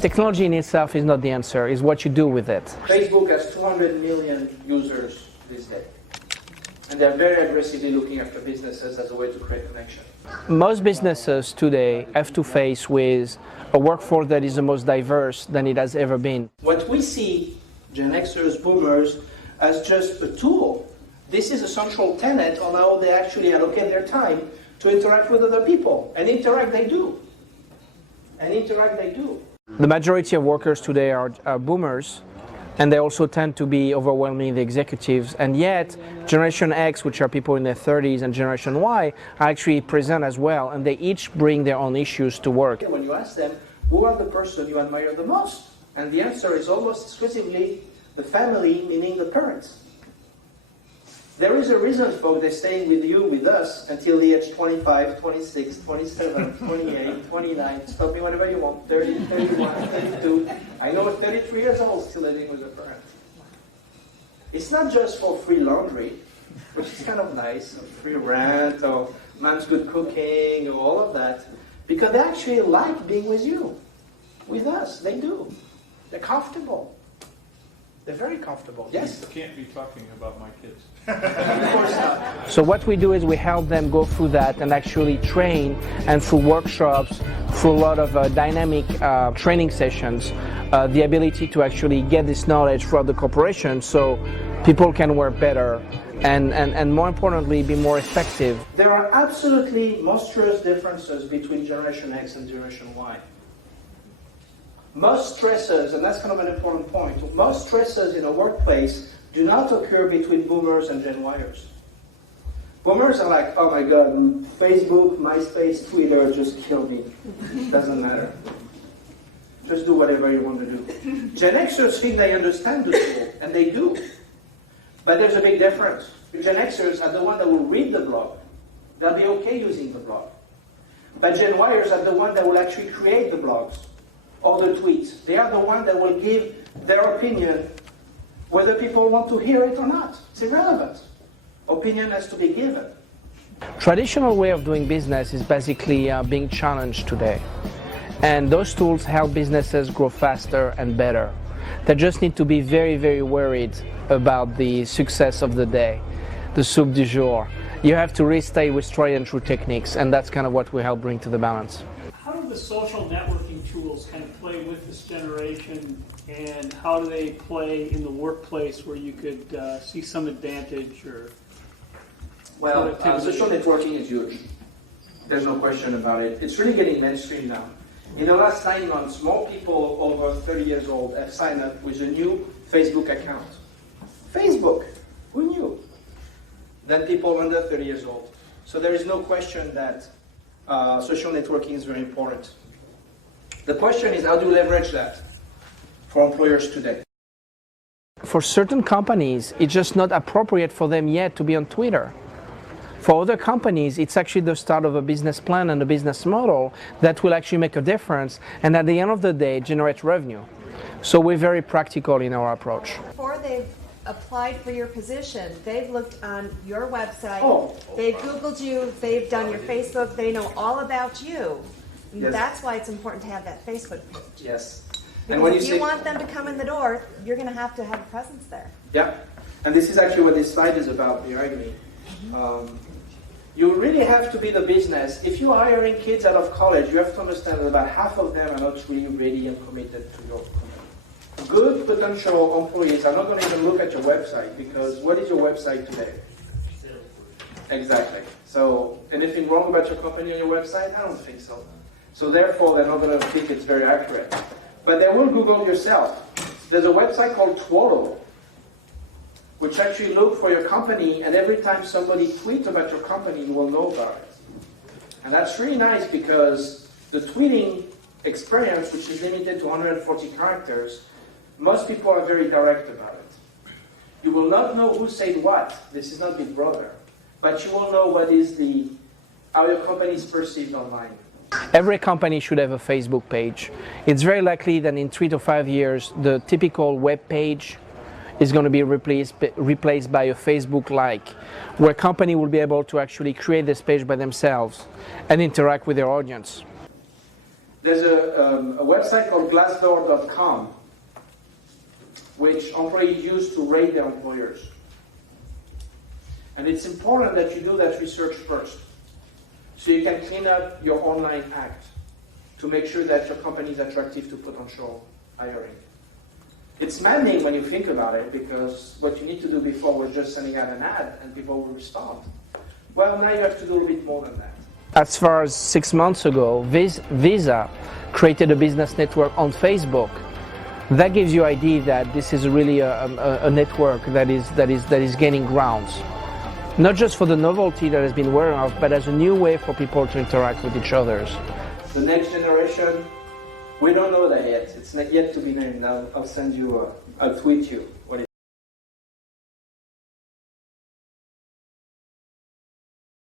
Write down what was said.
Technology in itself is not the answer, it's what you do with it. Facebook has 200 million users this day. And they're very aggressively looking after businesses as a way to create connection. Most businesses today have to face with a workforce that is the most diverse than it has ever been. What we see Gen Xers, boomers, as just a tool. This is a central tenet on how they actually allocate their time to interact with other people. And interact they do. The majority of workers today are boomers, and they also tend to be overwhelming the executives, and yet Generation X, which are people in their 30s, and Generation Y are actually present as well, and they each bring their own issues to work. When you ask them, who are the person you admire the most? And the answer is almost exclusively the family, meaning the parents. There is a reason, folks, they're staying with you, with us, until the age 25, 26, 27, 28, 29, stop me whenever you want, 30, 31, 32. I know at 33 years old, still living with a parent. It's not just for free laundry, which is kind of nice, or free rent, or mom's good cooking, or all of that, because they actually like being with you, with us, they do. They're comfortable. They're very comfortable. Yes? You can't be talking about my kids. Of course not. So what we do is we help them go through that and actually train, and through workshops, through a lot of dynamic training sessions, the ability to actually get this knowledge throughout the corporation so people can work better and more importantly, be more effective. There are absolutely monstrous differences between Generation X and Generation Y. Most stresses, and that's kind of an important point, most stresses in a workplace do not occur between boomers and Gen Yers. Boomers are like, oh my God, Facebook, MySpace, Twitter just killed me. Doesn't matter. Just do whatever you want to do. Gen Xers think they understand the tool, and they do. But there's a big difference. Gen Xers are the ones that will read the blog. They'll be okay using the blog. But Gen Yers are the ones that will actually create the blogs or the tweets. They are the ones that will give their opinion whether people want to hear it or not. It's irrelevant. Opinion has to be given. Traditional way of doing business is basically being challenged today. And those tools help businesses grow faster and better. They just need to be very, very worried about the success of the day, the soup du jour. You have to really stay with tried and true techniques, and that's kind of what we help bring to the balance. How do the social networking tools kind of play with this generation, and how do they play in the workplace where you could see some advantage or Well, productivity? social networking is huge. There's no question about it. It's really getting mainstream now. In the last 9 months, more people over 30 years old have signed up with a new Facebook account. Facebook, who knew? Than people under 30 years old. So there is no question that social networking is very important. The question is, how do you leverage that for employers today? For certain companies, it's just not appropriate for them yet to be on Twitter. For other companies, it's actually the start of a business plan and a business model that will actually make a difference, and at the end of the day, generate revenue. So we're very practical in our approach. Before they've applied for your position, they've looked on your website, they've Googled you, they've done your Facebook, they know all about you. And Yes. that's why it's important to have that Facebook page. Yes. Because if you want them to come in the door, you're going to have a presence there. Yeah, and this is actually what this slide is about behind me. You really have to be the business. If you're hiring kids out of college, you have to understand that about half of them are not really ready and committed to your company. Good potential employees are not going to even look at your website, because what is your website today? Exactly. So anything wrong about your company on your website? I don't think so. So therefore, they're not going to think it's very accurate. But they will Google yourself. There's a website called Twilio, which actually look for your company, and every time somebody tweets about your company, you will know about it. And that's really nice, because the tweeting experience, which is limited to 140 characters, most people are very direct about it. You will not know who said what. This is not Big Brother. But you will know what is how your company is perceived online. Every company should have a Facebook page. It's very likely that in 3 to 5 years, the typical web page is going to be replaced by a Facebook-like, where a company will be able to actually create this page by themselves and interact with their audience. There's a website called glassdoor.com, which employees use to rate their employers. And it's important that you do that research first, so you can clean up your online act to make sure that your company is attractive to potential hiring. It's maddening when you think about it, because what you need to do before was just sending out an ad and people will respond. Well, now you have to do a bit more than that. As far as 6 months ago, Visa created a business network on Facebook. That gives you an idea that this is really a network that is gaining grounds. Not just for the novelty that has been wearing off, but as a new way for people to interact with each other. The next generation, we don't know that yet. It's not yet to be named. I'll send you, I'll tweet you what it